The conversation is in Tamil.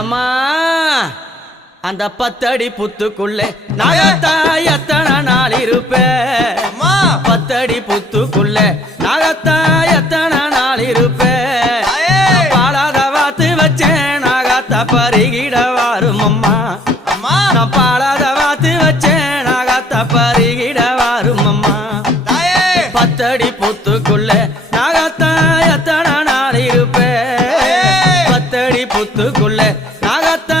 எம்மா அந்த 10 அடி புத்துக்குள்ளே நாகத்தா எத்தனை நாள் இருப்பேன் 10 அடி புத்துக்குள்ளே நாகத்தா எத்தனை நாள் இருப்பேன் பாலாத வாத்து வச்சேன் நாகத்தா பருகிட வாரும் அம்மா நான் பாலாத வாத்து வச்சேன் நாகத்தா பருகிட வாரும் அம்மா 10 அடி புத்துக்குள்ளே நாகத்தா எத்தனை நாள் இருப்பேன் 10 அடி புத்துக்குள்ளே நாகத்தா